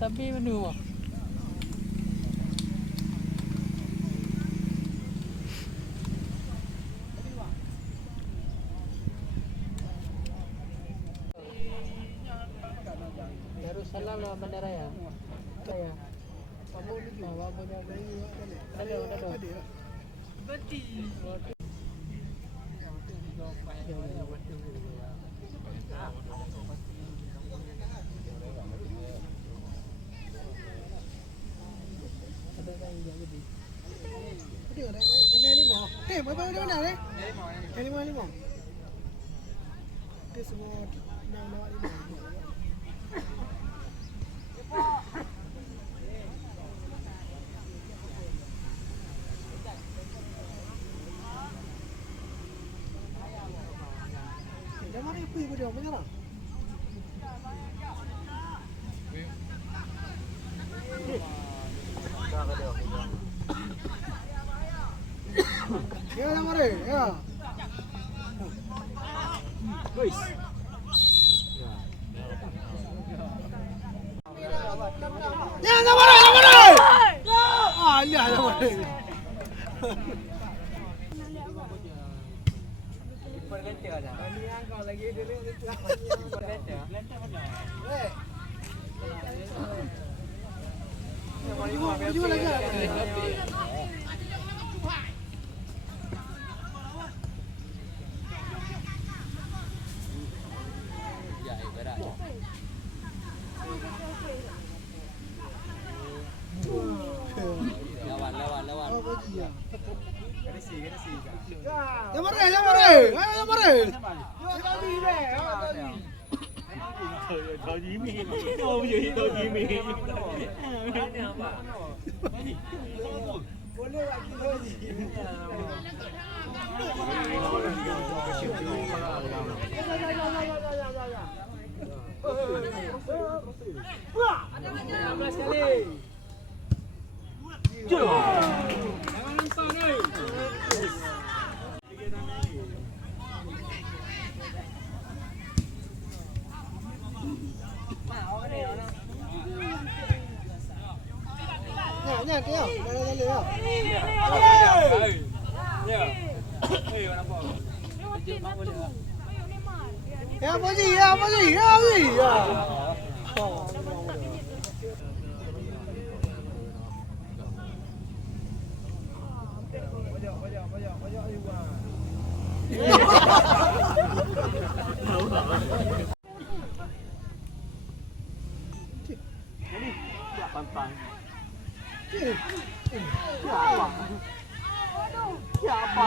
Tapi menu Darussalam lah bandaraya. Saya. Apa ni? Apa dia? Ada. Beti. Jangan apa ibu dia menyerang. Ya dah mari, ya. Guys. Ya dah mari. Ah, ya dah mari. Pergenta dah. Ini angkau lagi dulu pergenta. Maju lagi. Ya, ibarat. Lawan. Oh, dia. Ganasi. Ya mari. Ayo mari. Tahu Jimmy. Tahu Jimmy. Ini apa? Boleh lagi Jimmy. Ada 16 kali. Jangan lupa ni. Nha kêu, đây ya. Ya. Eh, nampak. Ya, apa sih? Ya. Pantang. Siapa?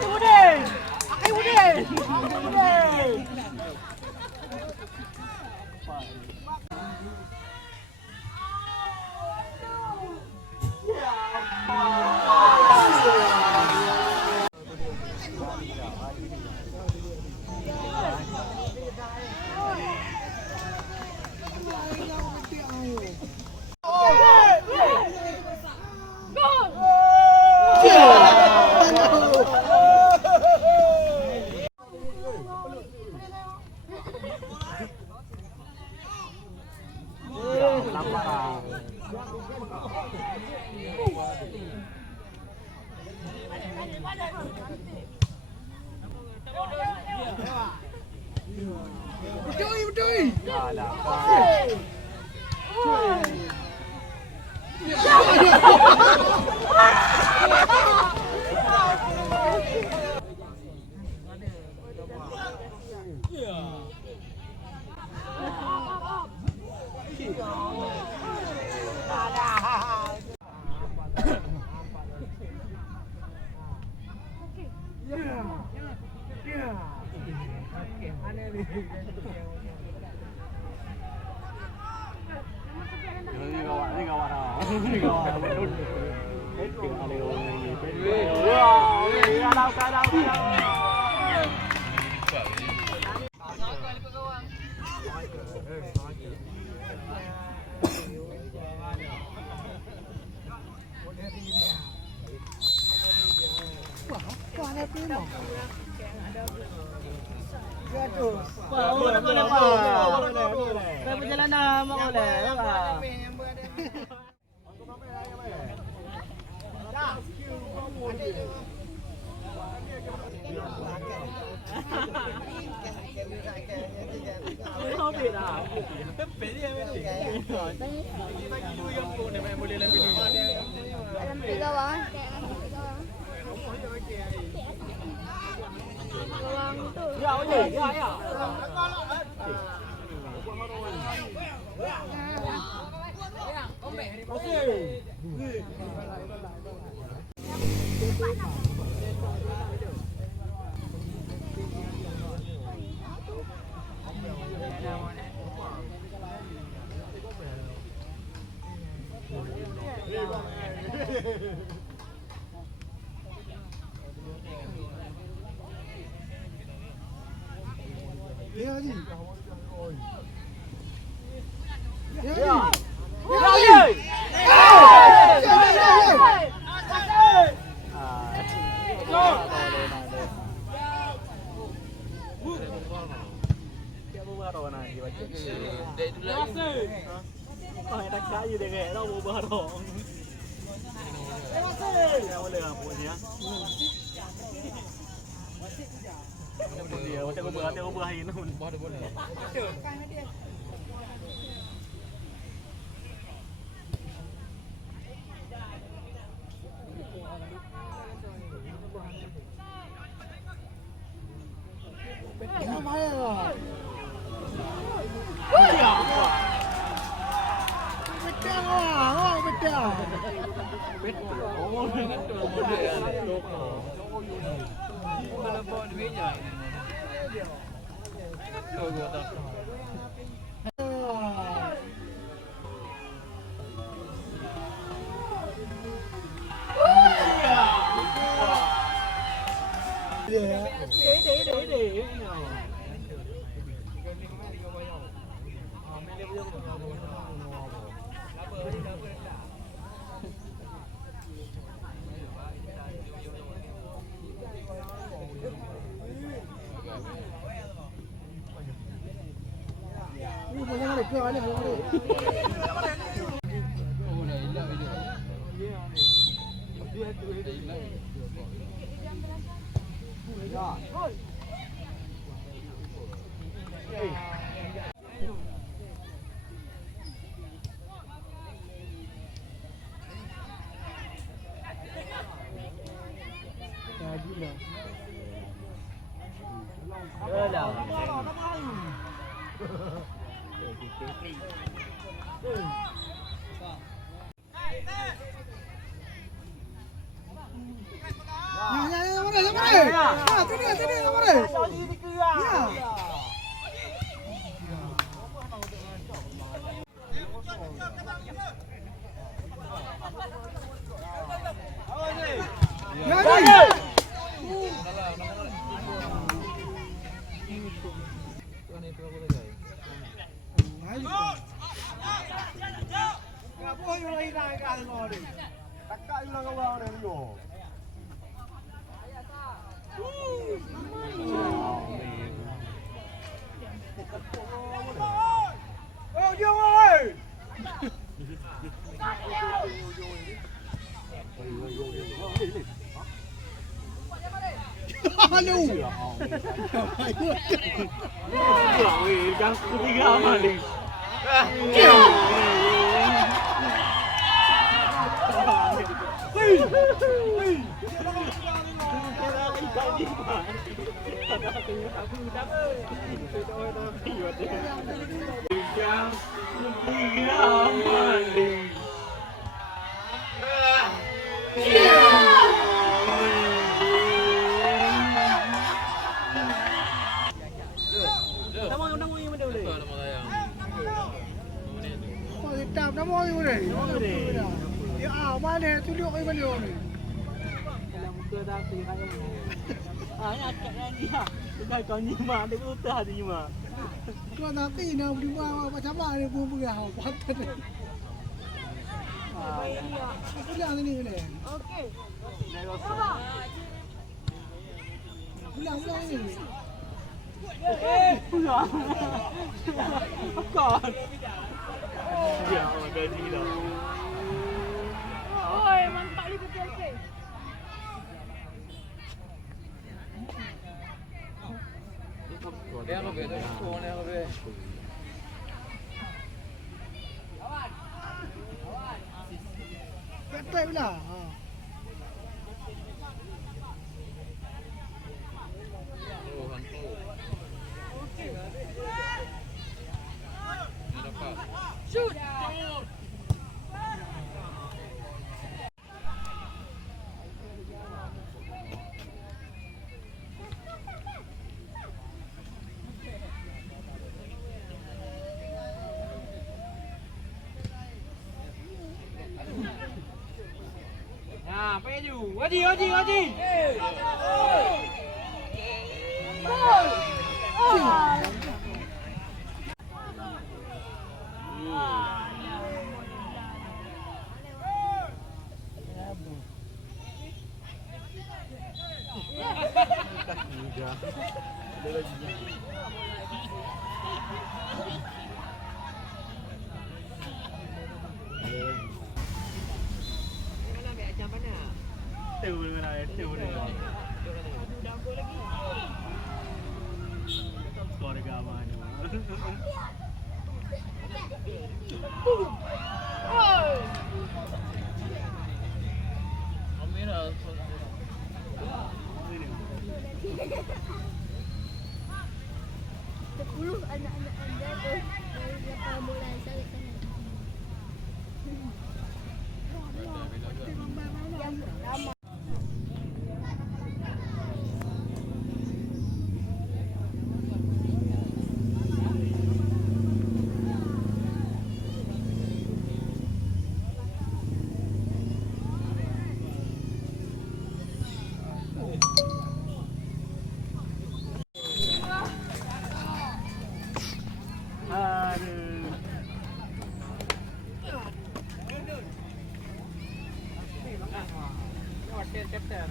Betul. ada primo. Gaduh. Boleh. Saya perjalanan mak boleh. Không biết à? Biết đi em đi. Bagi dulu yang pun dia boleh lebih dulu. Dalam tiga bawah, kayak dalam tiga bawah. Bawang tu. Ya, ya. Ya ni. Tak kaya dia kayak dah berubah dong. Ya boleh lah punya. Dia macam berubah ini. Boleh. Ya bayar. Betul lah, betul. Kalau bawa duit je. Gua tak. Để. Ni banyak ada kau ni. Ya, mana? Ah, sini, mana? Ya. Oh, dia ơi. Aduh. Yang ketiga kali. Hitam nama orang ni. Ya, mana tu duduk di mana ni? Dalam muka dah tu kaya ni. Ah, ni akak ni ah. Bukan kau ni mak, dia utah dia mak. Kau nanti nak beli macam mana pun berah patut. Itu yang ni ni. Okey. Dah rasa. Ulang ni. Pulang. Kau. Dia orang gaji dah. Oi, mantap ni betul ke? Dia apa beda? Kau ni apa beda? Ketat pula. Ha. Oh, hantu. Dia dapat. Shoot. Nah, pakai ju. Waji. Tu mana? Tu mana? Skor dekat abang ni. Kamera. 10 anak-anak anda tu dari belakang bola cari sana. Yang ramai. Aduh. Hotel captain.